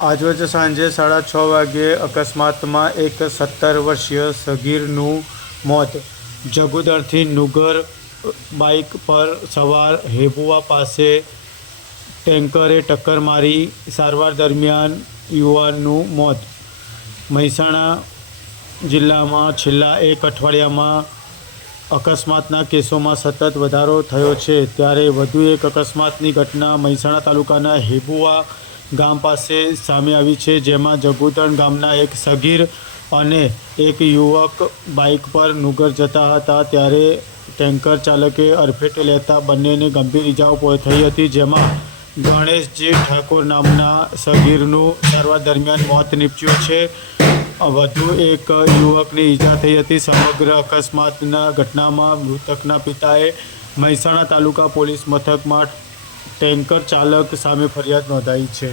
આજરોજ સાંજે સાડા છ વાગ્યે અકસ્માતમાં એક સત્તર વર્ષીય સગીરનું મોત. જગુદરથી નુગર બાઇક પર સવાર હેબુવા પાસે ટેન્કરે ટક્કર મારી સારવાર દરમિયાન યુવાનનું મોત. મહેસાણા જિલ્લામાં છેલ્લા એક અઠવાડિયામાં અકસ્માતના કેસોમાં સતત વધારો થયો છે. ત્યારે વધુ એક અકસ્માતની ઘટના મહેસાણા તાલુકાના હેબુઆ ગામ પાસે સામે આવી છે, જેમાં જગુતણ ગામના એક સગીર અને એક યુવક બાઇક પર નુગર જતા હતા. ત્યારે ટેન્કર ચાલકે અડફેટે લેતા બંનેને ગંભીર ઇજાઓ થઈ હતી, જેમાં ગણેશજી ઠાકોર નામના સગીરનું સારવાર દરમિયાન મોત નીપજ્યું છે. વધુ એક યુવકની ઈજા થઈ હતી. સમગ્ર અકસ્માતના ઘટનામાં મૃતકના પિતાએ મહેસાણા તાલુકા પોલીસ મથકમાં ટેન્કર ચાલક સામે ફરિયાદ નોંધાઈ છે.